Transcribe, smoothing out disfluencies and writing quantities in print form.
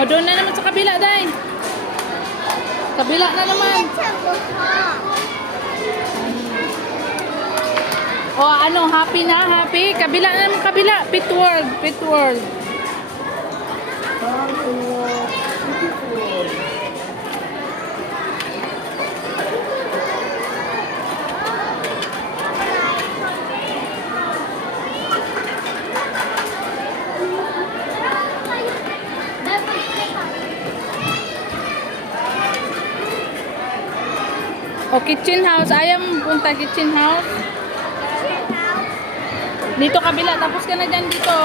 O, doon na naman sa kabila, Day. Kabila na naman. O, ano, happy na, happy? Kabila na naman, kabila. Pit world, pit world. O, kitchen house. Ayaw mo punta kitchen house. Dito kabila. Tapos ka na dyan dito.